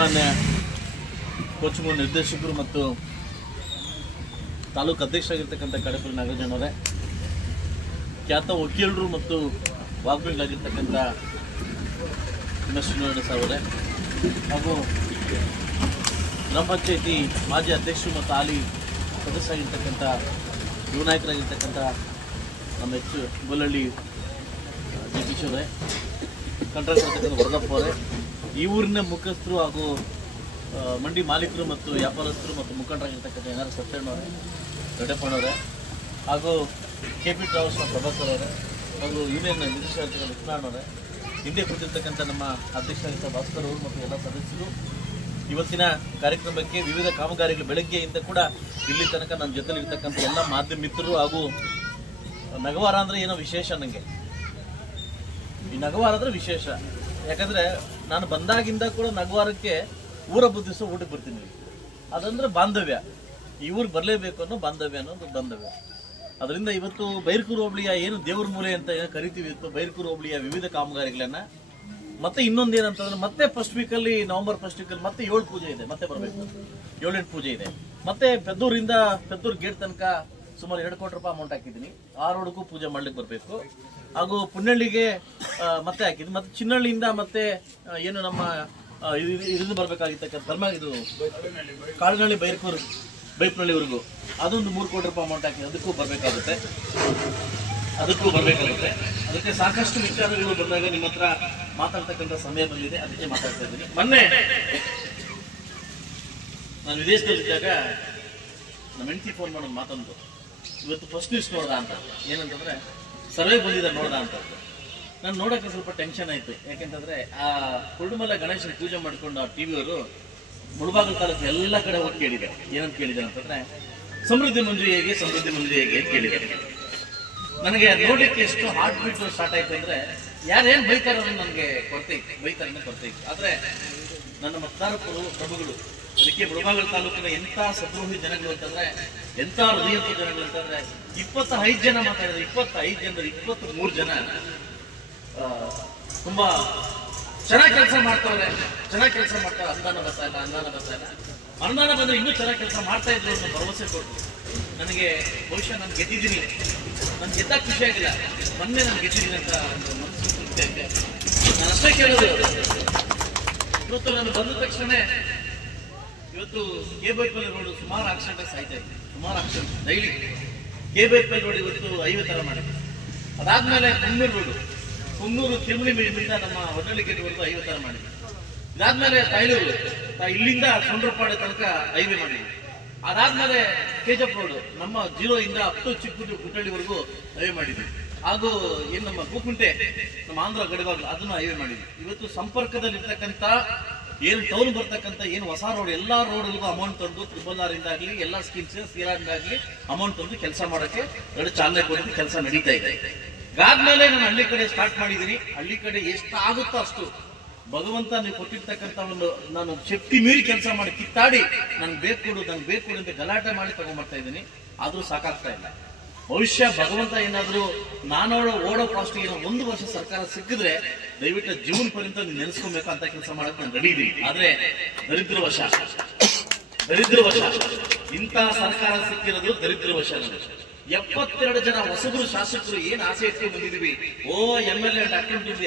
ಸನ್ಮಾನ್ಯ ಕೋಚಿಂಗ್ ನಿರ್ದೇಶಕರು ಮತ್ತು ತಾಲೂಕು ಅಧ್ಯಕ್ಷರಾಗಿರ್ತಕ್ಕಂಥ ಕಡಪಲ್ಲಿ ನಾಗರಾಜನವರೇ, ಖ್ಯಾತ ವಕೀಲರು ಮತ್ತು ವಾಗ್ಮಿಗಳಾಗಿರ್ತಕ್ಕಂಥ ಶ್ರೀನಿವಾಸ ಅವರೇ, ಹಾಗೂ ಗ್ರಾಮ ಪಂಚಾಯತಿ ಮಾಜಿ ಅಧ್ಯಕ್ಷರು ಮತ್ತು ಹಾಲಿ ಸದಸ್ಯರಾಗಿರ್ತಕ್ಕಂಥ ಯುವ ನಾಯಕರಾಗಿರ್ತಕ್ಕಂಥ ನಮ್ಮ ಗೊಲ್ಲಹಳ್ಳಿ ಜಗದೀಶ್ ಅವರೇ, ಕಂಟ್ರಾಕ್ಟರ್ ವರದಪ್ಪ ಅವರೇ, ಈ ಊರಿನ ಮುಖಸ್ಥರು ಹಾಗೂ ಮಂಡಿ ಮಾಲೀಕರು ಮತ್ತು ವ್ಯಾಪಾರಸ್ಥರು ಮತ್ತು ಮುಖಂಡರಾಗಿರ್ತಕ್ಕಂಥ ಏನಾರು ಸತ್ಯಣ್ಣವರೇ, ದೊಡ್ಡಪ್ಪನವರೇ, ಹಾಗೂ KP ಟ್ರಾವೆಲ್ಸ್ ಪ್ರಭಾಕರ್ ಅವರೇ, ಹಾಗೂ ಯೂನಿಯನ್ ನಿರ್ದೇಶಕರಾಗಿರ್ತಕ್ಕಂಥ ಲಕ್ಷ್ಮಣವರೇ, ಹಿಂದೆ ಕೂತಿರ್ತಕ್ಕಂಥ ನಮ್ಮ ಅಧ್ಯಕ್ಷರಾಗಿದ್ದ ಭಾಸ್ಕರ್ ಅವರು ಮತ್ತು ಎಲ್ಲ ಸದಸ್ಯರು, ಇವತ್ತಿನ ಕಾರ್ಯಕ್ರಮಕ್ಕೆ ವಿವಿಧ ಕಾಮಗಾರಿಗಳು ಬೆಳಗ್ಗೆಯಿಂದ ಕೂಡ ಇಲ್ಲಿ ತನಕ ನನ್ನ ಜೊತೆಲಿ ಇರ್ತಕ್ಕಂಥ ಎಲ್ಲ ಮಾಧ್ಯಮ ಮಿತ್ರರು, ಹಾಗೂ ನಗವಾರ ಅಂದರೆ ಏನೋ ವಿಶೇಷ. ನನಗೆ ಈ ನಗವಾರ ಅಂದರೆ ವಿಶೇಷ, ಯಾಕಂದರೆ ನಾನು ಬಂದಾಗಿಂದ ಕೂಡ ನಗವಾರಕ್ಕೆ ಊರ ದಿವಸ ಊಟಕ್ಕೆ ಬರ್ತೀನಿ. ಅದಂದ್ರೆ ಬಾಂಧವ್ಯ, ಈ ಊರಿಗೆ ಬರಲೇಬೇಕು ಅನ್ನೋ ಬಾಂಧವ್ಯ ಅನ್ನೋದು ಬಾಂಧವ್ಯ. ಅದರಿಂದ ಇವತ್ತು ಬೈರ್ಕೂರು ಹೋಬಳಿಯ ಏನು ದೇವ್ರ ಮೂಲೆ ಅಂತ ಏನು ಕರಿತೀವಿ, ಇವತ್ತು ಬೈರ್ಕೂರು ಹೋಬಳಿಯ ವಿವಿಧ ಕಾಮಗಾರಿಗಳನ್ನ ಮತ್ತೆ ಇನ್ನೊಂದು ಏನಂತಂದ್ರೆ, ಮತ್ತೆ ಫಸ್ಟ್ ವೀಕಲ್ಲಿ ನವೆಂಬರ್ ಫಸ್ಟ್ ವೀಕಲ್ಲಿ ಮತ್ತೆ 7 ಪೂಜೆ ಇದೆ, ಮತ್ತೆ ಬರಬೇಕು, 7-8 ಪೂಜೆ ಇದೆ. ಮತ್ತೆ ಪೆದ್ದೂರಿಂದ ಪೆದ್ದೂರು ಗೇಟ್ ತನಕ ಸುಮಾರು 2 ಕೋಟಿ ರೂಪಾಯಿ ಅಮೌಂಟ್ ಹಾಕಿದ್ದೀನಿ. ಆ ರೋಡ್ಗೂ ಪೂಜೆ ಮಾಡ್ಲಿಕ್ಕೆ ಬರಬೇಕು. ಹಾಗೂ ಪುಣ್ಣಳ್ಳಿಗೆ ಮತ್ತೆ ಹಾಕಿದ್ವಿ. ಮತ್ತೆ ಚಿನ್ನಹಳ್ಳಿಯಿಂದ ಮತ್ತೆ ಏನು ನಮ್ಮ ಇದು ಬರಬೇಕಾಗಿರ್ತಕ್ಕಂಥ ಇದು ಕಾಳನಹಳ್ಳಿ ಬೈಪ್ನಳ್ಳಿವರೆಗೂ ಅದೊಂದು 3 ಕೋಟಿ ರೂಪಾಯಿ ಅಮೌಂಟ್ ಹಾಕಿ ಅದಕ್ಕೂ ಬರಬೇಕಾಗುತ್ತೆ. ಅದಕ್ಕೆ ಸಾಕಷ್ಟು ವಿಚಾರಗಳು ಬಂದಾಗ ನಿಮ್ಮ ಹತ್ರ ಮಾತಾಡ್ತಕ್ಕಂಥ ಸಮಯ ಬಂದಿದೆ, ಅದಕ್ಕೆ ಮಾತಾಡ್ತಾ ಇದ್ದೀನಿ. ಮೊನ್ನೆ ನಾನು ವಿದೇಶದಲ್ಲಿದ್ದಾಗ ನಮ್ಮ ಹೆಂಡತಿ ಫೋನ್ ಮಾಡೋದು ಮಾತಂದು, ಇವತ್ತು ಫಸ್ಟ್ ನ್ಯೂಸ್ ನೋಡ್ದ ಅಂತ, ಏನಂತಂದ್ರೆ ಸರ್ವೆ ಬಂದಿದೆ ನೋಡ್ದ ಅಂತ. ನಾನು ನೋಡೋಕ್ಕೆ ಸ್ವಲ್ಪ ಟೆನ್ಷನ್ ಆಯ್ತು. ಯಾಕೆಂತಂದ್ರೆ ಆ ಕುರುಡುಮಲ ಗಣೇಶನ ಪೂಜೆ ಮಾಡ್ಕೊಂಡು ಆ ಟಿವಿಯವರು ಮುಳಬಾಗಿಲು ತಾಲೂಕು ಎಲ್ಲ ಕಡೆ ಹೋಗಿ ಕೇಳಿದ್ದಾರೆ. ಏನಂತ ಕೇಳಿದ್ದಾರೆ ಅಂತಂದ್ರೆ, ಸಮೃದ್ಧಿ ಮಂಜು ಹೇಗೆ ಅಂತ ಕೇಳಿದ್ದಾರೆ. ನನಗೆ ನೋಡಲಿಕ್ಕೆ ಎಷ್ಟು ಹಾರ್ಟ್ ಬೀಟ್ ಸ್ಟಾರ್ಟ್ ಆಯ್ತು ಅಂದ್ರೆ, ಯಾರೇನು ಬೈತಾರ ನನಗೆ ಕೊರತೆ ಇತ್ತು. ಆದ್ರೆ ನನ್ನ ಮತದಾರ ಪ್ರಭುಗಳು, ಅದಕ್ಕೆ ಮುಳಬಾಗಿಲು ತಾಲೂಕಿನ ಎಂಥ ಸದ್ರೋಹಿ ಜನಗಳು ಅಂತಂದ್ರೆ, ಎಂಥ ಹೃದಯಂತ ಜನಗಳು ಅಂತಂದ್ರೆ, 25 ಜನ ಮಾತಾಡಿದ್ರೆ, 25 ಜನರು 23 ಜನ ತುಂಬಾ ಚೆನ್ನಾಗಿ ಕೆಲಸ ಮಾಡ್ತಾರೆ. ಅನುದಾನ ಬರ್ತಾ ಇಲ್ಲ. ಅನುದಾನ ಬಂದ್ರೆ ಇನ್ನೂ ಚೆನ್ನಾಗಿ ಕೆಲಸ ಮಾಡ್ತಾ ಇದ್ರು ಅನ್ನೋ ಭರವಸೆ ಕೊಟ್ಟು, ನನಗೆ ಬಹುಶಃ ನಾನು ಗೆದ್ದಿದ್ದೀನಿ. ನಾನು ಗೆದ್ದಾಗ ಖುಷಿ ಆಗಿಲ್ಲ, ಮೊನ್ನೆ ನಾನು ಗೆದ್ದಿದ್ದೀನಿ ಅಂತ ಮನಸ್ಸು ತೃಪ್ತಿ ಆಗಿದೆ. ನಾನು ಅಷ್ಟೇ ಕೇಳೋದು, ಇವತ್ತು ನಾನು ಬಂದ ತಕ್ಷಣ ಇವತ್ತು KBPL ರೋಡ್ ಸುಮಾರು ಆಕ್ಸಿಡೆಂಟ್ ಆಯ್ತಾ ಇದೆ, ಸುಮಾರು ಆಕ್ಸಿಡೆಂಟ್ ಡೈಲಿ. KBPL ರೋಡ್ ಇವತ್ತು 50 ತರ ಮಾಡಿದೆ. ಅದಾದ್ಮೇಲೆ ಕುನ್ನೂರು ತಿರುಮಲಿ ಮೀಡಿಯಿಂದ ನಮ್ಮ ಹೊನ್ನಳ್ಳಿ ಗೇಟ್ವರೆಗೂ 50 ತರ ಮಾಡಿದೆ. ಇದಾದ್ಮೇಲೆ ತಾಯ್ಲೂರು ಇಲ್ಲಿಂದ ಸೊಂಡ್ರಪಾಡೆ ತನಕ ಹೈವೇ ಮಾಡಿದ್ವಿ. ಅದಾದ್ಮೇಲೆ KGF ರೋಡ್ ನಮ್ಮ 0 ಇಂದ ಅಪ್ ಟು ಕುಟ್ಟಳ್ಳಿವರೆಗೂ ಹೈವೇ ಮಾಡಿದ್ವಿ. ಹಾಗೂ ಏನು ನಮ್ಮ ಭೂಕುಂಟೆ ನಮ್ಮ ಆಂಧ್ರ ಗಡಿಭಾಗ ಅದನ್ನು ಹೈವೇ ಮಾಡಿದ್ವಿ. ಇವತ್ತು ಸಂಪರ್ಕದಲ್ಲಿರ್ತಕ್ಕಂಥ ಏನು ಟೌನ್ ಬರ್ತಕ್ಕಂಥ ಏನು ಹೊಸ ರೋಡ್, ಎಲ್ಲಾ ರೋಡ್ಗಳಿಗೂ ಅಮೌಂಟ್ ತಂದು RRR ಇಂದಾಗ್ಲಿ ಎಲ್ಲ ಸ್ಕೀಮ್ಸ್ CRR ಅಮೌಂಟ್ ತಂದು ಕೆಲಸ ಮಾಡೋಕ್ಕೆ ಚಾಲನೆ ಕೊಡೋದು ಕೆಲಸ ನಡೀತಾ ಇದೆ. ಇದಾದ್ಮೇಲೆ ನಾನು ಹಳ್ಳಿ ಕಡೆ ಸ್ಟಾರ್ಟ್ ಮಾಡಿದ್ದೀನಿ. ಹಳ್ಳಿ ಕಡೆ ಎಷ್ಟಾಗುತ್ತೋ ಅಷ್ಟು ಭಗವಂತ ನೀವು ಕೊಟ್ಟಿರ್ತಕ್ಕಂಥ ಒಂದು, ನಾನು ಶಕ್ತಿ ಮೀರಿ ಕೆಲಸ ಮಾಡಿ ಕಿತ್ತಾಡಿ ನನ್ಗೆ ಬೇಕು ಅಂತ ಗಲಾಟೆ ಮಾಡಿ ತಗೊಂಡ್ಬರ್ತಾ ಇದ್ದೀನಿ. ಆದ್ರೂ ಸಾಕಾಗ್ತಾ ಇಲ್ಲ. ಭವಿಷ್ಯ ಭಗವಂತ ಏನಾದ್ರು ನಾನು ಓಡೋ ಫಾಸ್ಟ್ ಏನೋ 1 ವರ್ಷ ಸರ್ಕಾರ ಸಿಕ್ಕಿದ್ರೆ ದಯವಿಟ್ಟು ಜೀವನ ಪರ್ಯಂತ ನೀವು ನೆನೆಸ್ಕೊಬೇಕು ಅಂತ ಕೆಲಸ ಮಾಡಕ್ಕೆ ನಾನು ರೆಡಿ ಇದ್ದೀನಿ. ಆದ್ರೆ ದರಿದ್ರವಶ ಇಂಥ ಸರ್ಕಾರ ಸಿಕ್ಕಿರೋದು ದರಿದ್ರವಶ. 72 ಜನ ಹೊಸಬರು ಶಾಸಕರು ಏನ್ ಆಸೆ ಇಟ್ಕೊಂಡು ಬಂದಿದೀವಿ, MLA ಅಕ್ಕಂಟಿದ್ದು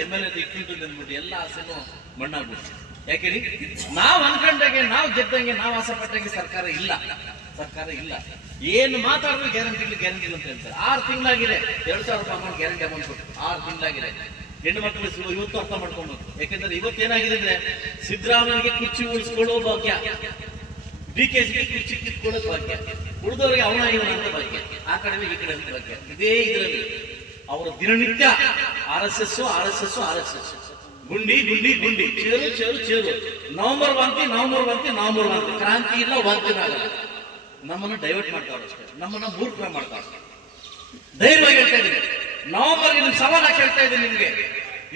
ಅಂದ್ಬಿಟ್ಟು ಎಲ್ಲ ಆಸೆನೂ ಮಣ್ಣಾಗ್ಬಿಟ್ಟು. ಯಾಕೇಳಿ, ನಾವು ಅನ್ಕೊಂಡಾಗೆ, ನಾವು ಗೆದ್ದಂಗೆ, ನಾವು ಆಸೆ ಪಟ್ಟಂಗೆ ಸರ್ಕಾರ ಇಲ್ಲ. ಏನು ಮಾತಾಡಿದ್ರು ಗ್ಯಾರಂಟಿ ಅಂತ ಹೇಳ್ತಾರೆ. 6 ತಿಂಗಳಾಗಿದೆ 2,000 ರೂಪಾಯಿ ಅಮೌಂಟ್ ಗ್ಯಾರಂಟಿ ಅಮೌಂಟ್ ಕೊಟ್ಟು 6 ತಿಂಗಳಾಗಿದೆ. ಹೆಣ್ಣು ಮಕ್ಕಳು ಇವತ್ತು ಅರ್ಥ ಮಾಡ್ಕೊಬೇಕು. ಯಾಕೆಂದ್ರೆ ಇವತ್ತೇನಾಗಿದೆ ಅಂದ್ರೆ, ಸಿದ್ದರಾಮಯ್ಯಗೆ ಕುರ್ಚಿ ಉಳಿಸ್ಕೊಳ್ಳೋ ಭಾಗ್ಯ, DKಜಿಗೆ ಕುರ್ಚಿ ಕಿತ್ಕೊಳ್ಳೋ ಭಾಗ್ಯ, ಉಳಿದವರಿಗೆ ಅವನ ಅಂತ ಭಾಗ್ಯ, ಆ ಕಡೆ ಈ ಕಡೆ ಅಂತ ಭಾಗ್ಯ. ಇದೇ ಇದರಲ್ಲಿ ಅವರು ದಿನನಿತ್ಯ RSS ಗುಂಡಿ ಚೇರು ನವೆಂಬರ್ ವಾಂತಿ ಕ್ರಾಂತಿ ಇಲ್ಲ, ವಾಂತಿನ ಆಗಲ್ಲ. ನಮ್ಮನ್ನು ಡೈವರ್ಟ್ ಮಾಡ್ತಾರೆ ಅಷ್ಟೇ, ನಮ್ಮನ್ನ ಮೂರ್ಖ ಮಾಡ್ತಾರೆ. ಧೈರ್ಯವಾಗಿ ಹೇಳ್ತಾ ಇದ್ದೀನಿ, ನವೆಂಬರ್ಗೆ ನಿಮ್ ಸವಾಲ ಹೇಳ್ತಾ ಇದ್ದೀನಿ ನಿಮ್ಗೆ.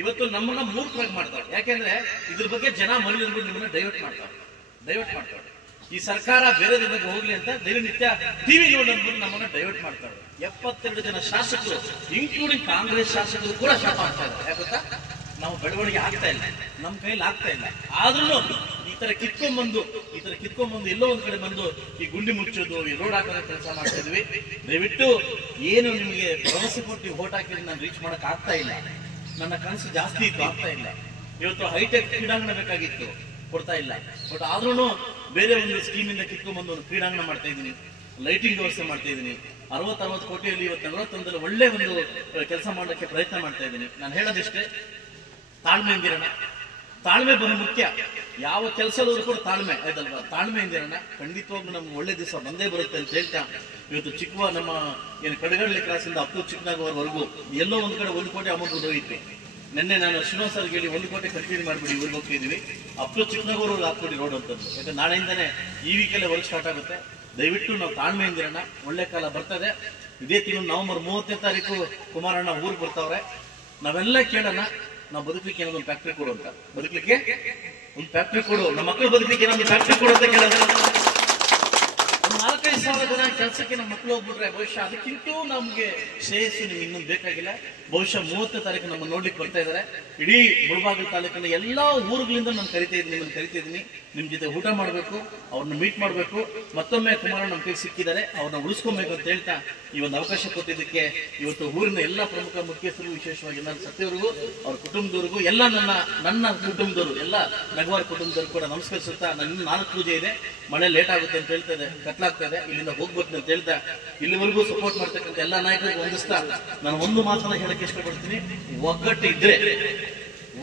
ಇವತ್ತು ನಮ್ಮನ್ನ ಮೂರ್ಖರಾಗಿ ಮಾಡ್ತಾರೆ. ಯಾಕೆಂದ್ರೆ ಇದ್ರ ಬಗ್ಗೆ ಜನ ಮನೆಯಲ್ಲಿ ನಿಮ್ಮನ್ನ ಡೈವರ್ಟ್ ಮಾಡ್ತಾರೆ. ಈ ಸರ್ಕಾರ ಬೇರೆ ಬಗ್ಗೆ ಹೋಗ್ಲಿ ಅಂತ ದಿನನಿತ್ಯ ಟಿವಿ ನೋಡೋದ್ಬಿಟ್ಟು ನಮ್ಮನ್ನ ಡೈವರ್ಟ್ ಮಾಡ್ತಾರೆ. 72 ಜನ ಶಾಸಕರು ಇನ್ಕ್ಲೂಡಿಂಗ್ ಕಾಂಗ್ರೆಸ್ ಶಾಸಕರು ಕೂಡ ಶಾಪ ಆಗ್ತಾ ಇದ್ದಾರೆ. ಯಾಕೆ ಗೊತ್ತಾ, ನಾವು ಬೆಳವಣಿಗೆ ಆಗ್ತಾ ಇಲ್ಲ, ನಮ್ಮ ಕೈಲಿ ಆಗ್ತಾ ಇಲ್ಲ. ಆದ್ರೂ ಈ ತರ ಕಿತ್ಕೊಂಡ್ಬಂದು ಎಲ್ಲೋ ಒಂದ್ ಕಡೆ ಬಂದು ಈ ಗುಂಡಿ ಮುಚ್ಚೋದು, ಈ ರೋಡ್ ಹಾಕೋದು ಕೆಲಸ ಮಾಡ್ತಾ ಇದ್ವಿ. ದಯವಿಟ್ಟು ಏನು ನಿಮಗೆ ಭರವಸೆ ಕೊಟ್ಟು ವೋಟ್ ಹಾಕಿದ್ರೆ ನಾನು ರೀಚ್ ಮಾಡಕ್ ಆಗ್ತಾ ಇಲ್ಲ. ನನ್ನ ಕನಸು ಜಾಸ್ತಿ ಇತ್ತು, ಆಗ್ತಾ ಇಲ್ಲ. ಇವತ್ತು ಹೈಟೆಕ್ ಕ್ರೀಡಾಂಗಣ ಬೇಕಾಗಿತ್ತು, ಕೊಡ್ತಾ ಇಲ್ಲ. ಬಟ್ ಆದ್ರೂ ಬೇರೆ ಒಂದು ಸ್ಕೀಮಿಂದ ಕಿತ್ಕೊಂಡ್ಬಂದು ಒಂದು ಕ್ರೀಡಾಂಗಣ ಮಾಡ್ತಾ ಇದ್ದೀನಿ, ಲೈಟಿಂಗ್ ವ್ಯವಸ್ಥೆ ಮಾಡ್ತಾ ಇದ್ದೀನಿ. 60 ಕೋಟಿಯಲ್ಲಿ ಇವತ್ತು 41 ಒಳ್ಳೆ ಒಂದು ಕೆಲಸ ಮಾಡಲಿಕ್ಕೆ ಪ್ರಯತ್ನ ಮಾಡ್ತಾ ಇದ್ದೀನಿ. ನಾನು ಹೇಳೋದಿಷ್ಟೇ, ತಾಳ್ಮೆಯಿಂದಿರೋಣ. ತಾಳ್ಮೆ ಬಹು ಮುಖ್ಯ. ಯಾವ ಕೆಲಸದವರು ಕೂಡ ತಾಳ್ಮೆ ಆಯ್ತಲ್ವಾ, ತಾಳ್ಮೆಯಿಂದಿರೋಣ. ಖಂಡಿತವಾಗ್ಲೂ ನಮ್ಗೆ ಒಳ್ಳೆ ದಿವಸ ಬಂದೇ ಬರುತ್ತೆ ಅಂತ ಹೇಳ್ತಾ, ಇವತ್ತು ಚಿಕ್ಕ ನಮ್ಮ ಏನು ಕಡಗಳ್ಳಿ ಕ್ರಾಸಿಂದ ಅಪ್ ಟು ಚಿಕ್ಕನಾಗುವವರೆಗೂ ಎಲ್ಲೋ ಒಂದ್ ಕಡೆ 1 ಕೋಟಿ ಅಮೌಂಟ್ ಹೋಗಿತ್ತು. ನಿನ್ನೆ ನಾನು ಶ್ರೀನಿವಾಸ್ ಸರ್ಗೆ ಹೇಳಿ 1 ಕೋಟಿ ಖರೀದಿ ಮಾಡ್ಬಿಡಿ, ಊರಿಗೆ ಹೋಗ್ತಿದೀವಿ, ಅಪ್ ಟು ಚಿಕ್ಕನಾಗುವವರೆಗೂ ಹಾಕ್ಬಿಡಿ ರೋಡ್ ಅಂತದ್ದು. ಯಾಕಂದ್ರೆ ನಾಳೆಯಿಂದಾನೆ ಈ ವೀಕಲ್ಲೇ ವರ್ಕ್ ಸ್ಟಾರ್ಟ್ ಆಗುತ್ತೆ. ದಯವಿಟ್ಟು ನಾವು ತಾಳ್ಮೆಯಿಂದಿರೋಣ, ಒಳ್ಳೆ ಕಾಲ ಬರ್ತದೆ. ಇದೇ ತಿಂಗಳು ನವೆಂಬರ್ 30ನೇ ತಾರೀಕು ಕುಮಾರಣ್ಣ ಊರಿಗೆ ಬರ್ತಾವ್ರೆ. ನಾವೆಲ್ಲ ಕೇಳೋಣ, ನಾವು ಬದುಕಲಿಕ್ಕೆ ಏನಾದ್ರು ಒಂದು ಫ್ಯಾಕ್ಟ್ರಿ ಕೊಡು ಅಂತ. ಬದುಕಲಿಕ್ಕೆ ಒಂದು ಫ್ಯಾಕ್ಟ್ರಿ ಕೊಡು, ನಮ್ಮ ಮಕ್ಕಳು ಬದುಕಲಿಕ್ಕೆ ಏನಾದ್ರು ಫ್ಯಾಕ್ಟ್ರಿ ಕೊಡು ಅಂತ ಕೇಳೋಣ. ಒಂದು 4-5 ಸಾವಿರ ಜನ ಕೆಲಸಕ್ಕೆ ನಮ್ಮ ಮಕ್ಕಳು ಹೋಗ್ಬಿಟ್ರೆ ಬಹುಶಃ ಅದಕ್ಕಿಂತೂ ನಮ್ಗೆ ಶ್ರೇಯಸ್ಸು ನಿಮ್ಗೆ ಇನ್ನೊಂದು ಬೇಕಾಗಿಲ್ಲ. ಬಹುಶಃ 30ನೇ ತಾರೀಕು ನಮ್ಮ ನೋಡ್ಲಿಕ್ಕೆ ಬರ್ತಾ ಇದ್ದಾರೆ. ಇಡೀ ಮುಳಬಾಗಿಲು ತಾಲೂಕಿನ ಎಲ್ಲಾ ಊರುಗಳಿಂದ ನಾನು ನಿಮ್ಮನ್ನು ಕರಿತಾ ಇದ್ದೀನಿ. ನಿಮ್ ಜೊತೆ ಊಟ ಮಾಡ್ಬೇಕು, ಅವ್ರನ್ನ ಮೀಟ್ ಮಾಡ್ಬೇಕು. ಮತ್ತೊಮ್ಮೆ ಕುಮಾರಣ್ಣ ನಮ್ಮ ಕೈಗೆ ಸಿಕ್ಕಿದ್ದಾರೆ, ಅವ್ರನ್ನ ಉಳಿಸ್ಕೊಬೇಕು ಅಂತ ಹೇಳ್ತಾ ಈ ಒಂದು ಅವಕಾಶ ಕೊಟ್ಟಿದ್ದಕ್ಕೆ ಇವತ್ತು ಊರಿನ ಎಲ್ಲ ಪ್ರಮುಖ ಮುಖ್ಯಸ್ಥರು, ವಿಶೇಷವಾಗಿ ನನ್ನ ಸತ್ಯವರಿಗೂ ಅವ್ರ ಕುಟುಂಬದವ್ರಿಗೂ ಎಲ್ಲ ನನ್ನ ಕುಟುಂಬದವರು ಎಲ್ಲ ನಗವಾರ ಕುಟುಂಬದವ್ರು ಕೂಡ ನಮಸ್ಕರಿಸುತ್ತಾ, ನನ್ನ 4 ಪೂಜೆ ಇದೆ, ಮಳೆ ಲೇಟ್ ಆಗುತ್ತೆ ಅಂತ ಹೇಳ್ತಾ ಇದೆ, ಕತ್ಲಾಗ್ತಾ ಇದೆ, ಇಲ್ಲಿಂದ ಹೋಗ್ಬೇಕು ಅಂತ ಹೇಳ್ತಾ ಇಲ್ಲಿವರೆಗೂ ಸಪೋರ್ಟ್ ಮಾಡ್ತಕ್ಕಂಥ ಎಲ್ಲಾ ನಾಯಕರಿಗೂ ವಂದಿಸ್ತಾ ನಾನು ಒಂದು ಮಾತನ್ನ ಹೇಳಕ್ಕೆ ಇಷ್ಟಪಡ್ತೀನಿ.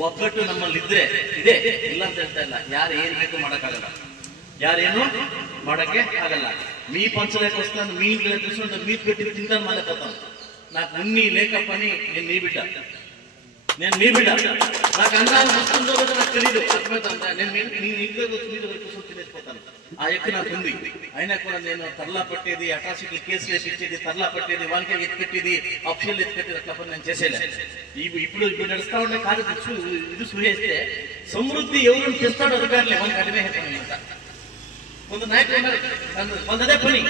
ಒಗ್ಗಟ್ಟು ನಮ್ಮಲ್ಲಿ ಇದ್ರೆ ಇದೆ, ಇಲ್ಲ ಅಂತ ಹೇಳ್ತಾ ಇಲ್ಲ. ಯಾರು ಏನ್ ಬೇಕು ಮಾಡಕ್ಕಾಗಲ್ಲ, ಯಾರೇನು ಮಾಡಕ್ಕೆ ಆಗಲ್ಲ. ಮೀ ಪಂಚಲೇಖ ವಸ್ತಾನ ಮೀಟ್ ಬಿಟ್ಟು ತಿಂತಾನ ಮಾಲೆ ಪತ್ತಾನ నాకు ఉన్ని లేకపని నేను నీ బిడ్డ నాకు అన్నాలు వస్తుందో కదా నాకు తెలియదు. అర్థమవుతుందా? నేను నీ ఇంట్లో వచ్చి మీద వరకు కూర్చొని తినేసిపోతాను. ఆ ఎక్కువ నాకు ఉంది. అయినా కూడా నేను తరలా పట్టేది, అటాసిటీ కేసులు వేపించేది, తరలా పట్టేది, వానికి ఎత్తిపెట్టేది, అఫీషియల్ ఎత్తిపెట్టేది అట్లా పని నేను చేసేలే. ఇప్పుడు నడుస్తా ఉండే కార్యక్రమం ఇది సూచేస్తే సమృద్ధి ఎవరు చేస్తాడో అధికారులే మనకి అడిమే పని అంట. కొంత నాయకులు ఉన్నారు, కొందదే పని.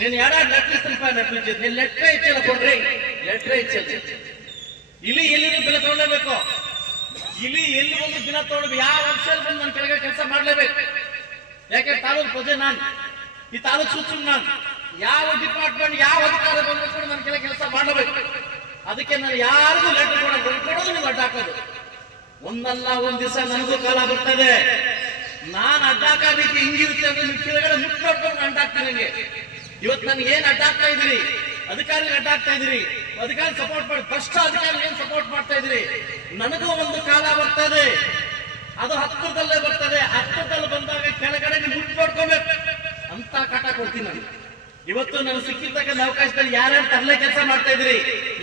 నేను ఏడాది లెటర్ ఇస్తాను, నేను లెటర్ ఇచ్చేలా కొಡ್ರಿ, లెటర్ ఇచ్చేది. ಇಲ್ಲಿ ಎಲ್ಲಿನೂ ಬೆಲೆ ತಗೊಳ್ಳೇಬೇಕು. ಇಲ್ಲಿ ಎಲ್ಲಿ ಒಂದು ದಿನ ತಗೊಳ್ಬೇಕು. ಯಾವ ವರ್ಷದಲ್ಲಿ ಬಂದು ನನ್ನ ಕೆಳಗೆ ಕೆಲಸ ಮಾಡ್ಲೇಬೇಕು. ಯಾಕೆ ತಾಲೂಕು ಪ್ರಜೆ ನಾನು, ಈ ತಾಲೂಕು ಸೂಚನೆ ನಾನು. ಯಾವ ಡಿಪಾರ್ಟ್ಮೆಂಟ್ ಯಾವ ಅಧಿಕಾರ ಬಂದ್ರು ಕೂಡ ನನ್ನ ಕೆಳಗೆ ಕೆಲಸ ಮಾಡಬೇಕು. ಅದಕ್ಕೆ ನಾನು ಯಾರಿಗೂ ಲೆಟರ್ ಕೊಡೋದು ನೀವು ಅಡ್ಡ ಹಾಕೋದು. ಒಂದಲ್ಲ ಒಂದ್ ದಿವಸ ನನಗೂ ಕಾಲ ಬರ್ತದೆ. ನಾನು ಅಡ್ಡಾಕ ರೀತಿ ಹಿಂಗಿರುತ್ತೆ ಅಂದ್ರೆ ನಿಮ್ ಕೆಳಗಡೆ ಮುಟ್ಟು ನೋಡ್ಕೊಂಡು ಅಡ್ಡಾಕ್ತೀನಿ. ನನಗೆ ಇವತ್ತು ನನಗೆ ಏನ್ ಅಡ್ಡಾಕ್ತಾ ಇದ್ದೀರಿ, ಅಧಿಕಾರಿ ಅಡ್ಡಾಕ್ತಾ ಇದ್ದೀರಿ, ಅಧಿಕಾರಿ ಸಪೋರ್ಟ್ ಮಾಡಿ ಭ್ರಷ್ಟ ಅಧಿಕಾರಿ ಏನ್ ಸಪೋರ್ಟ್ ಮಾಡ್ತಾ ಇದ್ರಿ. ನನಗೂ ಒಂದು ಕಾಲ ಬರ್ತದೆ, ಅದು ಹತ್ತಿರದಲ್ಲೇ ಬರ್ತದೆ. ಹತ್ತಿರದಲ್ಲಿ ಬಂದಾಗ ಕೆಳಗಡೆ ನೀವು ಮುಟ್ಟು ನೋಡ್ಕೋಬೇಕು ಅಂತ ಕಾಟ ಕೊಡ್ತೀನಿ ನಾನು. ಇವತ್ತು ನಾನು ಸಿಕ್ಕಿರ್ತಕ್ಕಂಥ ಅವಕಾಶದಲ್ಲಿ ಯಾರ್ಯಾರು ತರಲೆ ಕೆಲಸ ಮಾಡ್ತಾ ಇದ್ರಿ,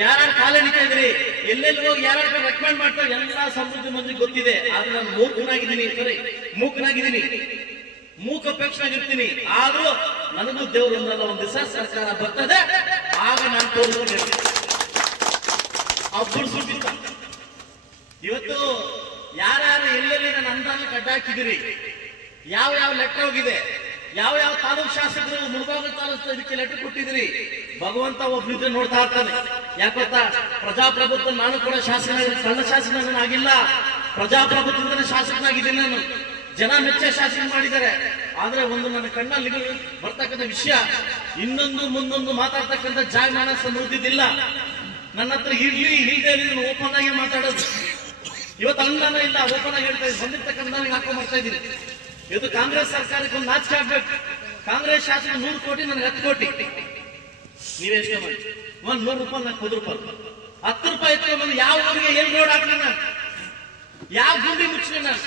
ಯಾರ್ಯಾರು ಕಾಲೆಣಿತಾ ಇದ್ರಿ, ಎಲ್ಲೆಲ್ಲಿ ಹೋಗಿ ಯಾರ್ಯಾರು ರೆಕಮೆಂಡ್ ಮಾಡ್ತಾರೆ ಎಲ್ಲ ಸಮೃದ್ಧಿ ಮಂದಿಗೆ ಗೊತ್ತಿದೆ. ಆದ್ರೆ ನಾನು ಮೂಕನಾಗಿದ್ದೀನಿ, ಮೂಕಪೇಕ್ಷನಾಗಿರ್ತೀನಿ. ಆದ್ರೂ ನನಗೂ ದೇವರು ಒಂದಲ್ಲ ಒಂದ್ ದಿವಸ ಸರ್ಕಾರ ಬರ್ತದೆ, ಆಗ ನಾನು ತೋರಿಸ್ತೀನಿ. ಅಬ್ಬರು ಸುಟ್ಟಿತ್ತ. ಇವತ್ತು ಯಾರ್ಯಾರು ಎಲ್ಲೆಲ್ಲಿ ನನ್ನ ಅನುದಾನಕ್ಕೆ ಅಡ್ಡ ಹಾಕಿದಿರಿ, ಯಾವ ಲೆಟರ್ ಹೋಗಿದೆ, ಯಾವ ತಾಲೂಕು ಶಾಸಕರು ಮುಳಬಾಗಿಲು ತಾಲೂಕು ಇದಕ್ಕೆ ಲೆಟರ್ ಕೊಟ್ಟಿದ್ರಿ, ಭಗವಂತ ಒಬ್ಬನಿದ್ರೆ ನೋಡ್ತಾ ಇರ್ತಾನೆ. ಯಾಕೊತ್ತಾ, ಪ್ರಜಾಪ್ರಭುತ್ವ ನಾನು ಕೂಡ ಕಳ್ಳ ಶಾಸಕನಾಗಿಲ್ಲ, ಪ್ರಜಾಪ್ರಭುತ್ವದಿಂದ ಶಾಸಕನಾಗಿದ್ದೀನಿ ನಾನು. ಜನ ಮೆಚ್ಚ ಶಾಸನ ಮಾಡಿದ್ದಾರೆ. ಆದ್ರೆ ಒಂದು ನನ್ನ ಕಣ್ಣಲ್ಲಿ ಬರ್ತಕ್ಕಂಥ ವಿಷಯ, ಇನ್ನೊಂದು ಮುಂದೊಂದು ಮಾತಾಡ್ತಕ್ಕಂಥ ಜಾಗಮಾನ ಸಮೃದ್ಧಿದಿಲ್ಲ. ನನ್ನ ಹತ್ರ ಇಲ್ಲದೆ ಓಪನ್ ಆಗಿ ಮಾತಾಡೋದು. ಇವತ್ತು ಅನುದಾನ ಇಲ್ಲ, ಓಪನ್ ಆಗಿ ಹೇಳ್ತಾ ಇದ್ದೀನಿ. ಬಂದಿರ್ತಕ್ಕಂಥ ಹಾಕೊಂಡ್ ಬರ್ತಾ ಇದ್ದೀನಿ. ಇದು ಕಾಂಗ್ರೆಸ್ ಸರ್ಕಾರಕ್ಕೆ ಒಂದು ನಾಚಿಕೆ ಆಗ್ಬೇಕು. ಕಾಂಗ್ರೆಸ್ ಶಾಸಕ 100 ಕೋಟಿ, ನನಗೆ 10 ಕೋಟಿ. ನೀವೆಷ್ಟೇ ಮಾಡಿ ಒಂದ್ 100 ರೂಪಾಯಿ, నాకు 10 ರೂಪಾಯಿ, 10 ರೂಪಾಯಿ ಎತ್ಕೊಂಡ್ಬಂದು ಯಾವ ಊರಿಗೆ ಎಲ್ಲಿ ರೋಡ್ ಹಾಕ್ಲಿ ನಾನು, ಯಾವ ಗುಂಡಿ ಮುಚ್ಚಲಿ ನಾನು.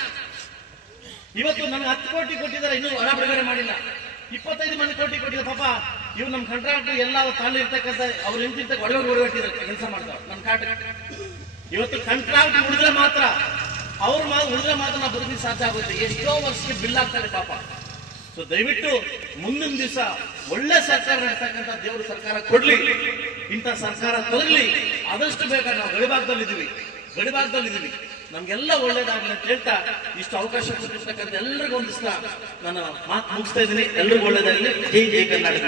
ಇವತ್ತು ನನಗೆ 10 ಕೋಟಿ ಕೊಟ್ಟಿದ್ದಾರೆ, ಇನ್ನೂ ಹಣ ಬಿಡುಗಡೆ ಮಾಡಿಲ್ಲ. 25 ಕೋಟಿ ಕೊಟ್ಟಿದ್ದಾರೆ. ಪಾಪ ಇವ್ರು ನಮ್ಮ ಕಾಂಟ್ರಾಕ್ಟರ್ ಎಲ್ಲ ತಾಳು ಇರ್ತಕ್ಕಂಥ ಅವ್ರು ನಿಂತಿರ್ತಕ್ಕ ಒಳಗಟ್ಟಿದ್ದಾರೆ, ಕೆಲಸ ಮಾಡ್ತಾರೆ ನನ್ನ ಕಾಟ. ಇವತ್ತು ಕಾಂಟ್ರಾಕ್ಟ್ ಉಳಿದ್ರೆ ಮಾತ್ರ, ಅವ್ರು ಉಳಿದ್ರೆ ಮಾತ್ರ ನಾವು ಬದುಕಲಿಕ್ಕೆ ಸಾಧ್ಯ ಆಗುತ್ತೆ. ಎಷ್ಟೋ ವರ್ಷಕ್ಕೆ ಬಿಲ್ ಆಗ್ತಾರೆ ಪಾಪ. ಸೊ ದಯವಿಟ್ಟು ಮುಂದಿನ ದಿವಸ ಒಳ್ಳೆ ಸರ್ಕಾರ ನಡ್ತಕ್ಕಂಥ ದೇವರು ಸರ್ಕಾರ ಕೊಡ್ಲಿ, ಇಂಥ ಸರ್ಕಾರ ತರಲಿ. ಆದಷ್ಟು ಬೇಗ ನಾವು ಗಡಿಭಾಗದಲ್ಲಿದ್ದೀವಿ, ನಮ್ಗೆಲ್ಲ ಒಳ್ಳೇದಾಗಲಿ ಅಂತ ಹೇಳ್ತಾ ಇಷ್ಟು ಅವಕಾಶ ಕೊಟ್ಟಿರ್ತಕ್ಕಂಥ ಎಲ್ಲರಿಗೂ ಒಂದಿಸ್ತಾ ನನ್ನ ಮಾತು ಮುಗಿಸ್ತಾ ಇದ್ದೀನಿ. ಎಲ್ಲರಿಗೂ ಒಳ್ಳೇದಾಗಲಿ. ಜೈ ಕರ್ನಾಟಕ.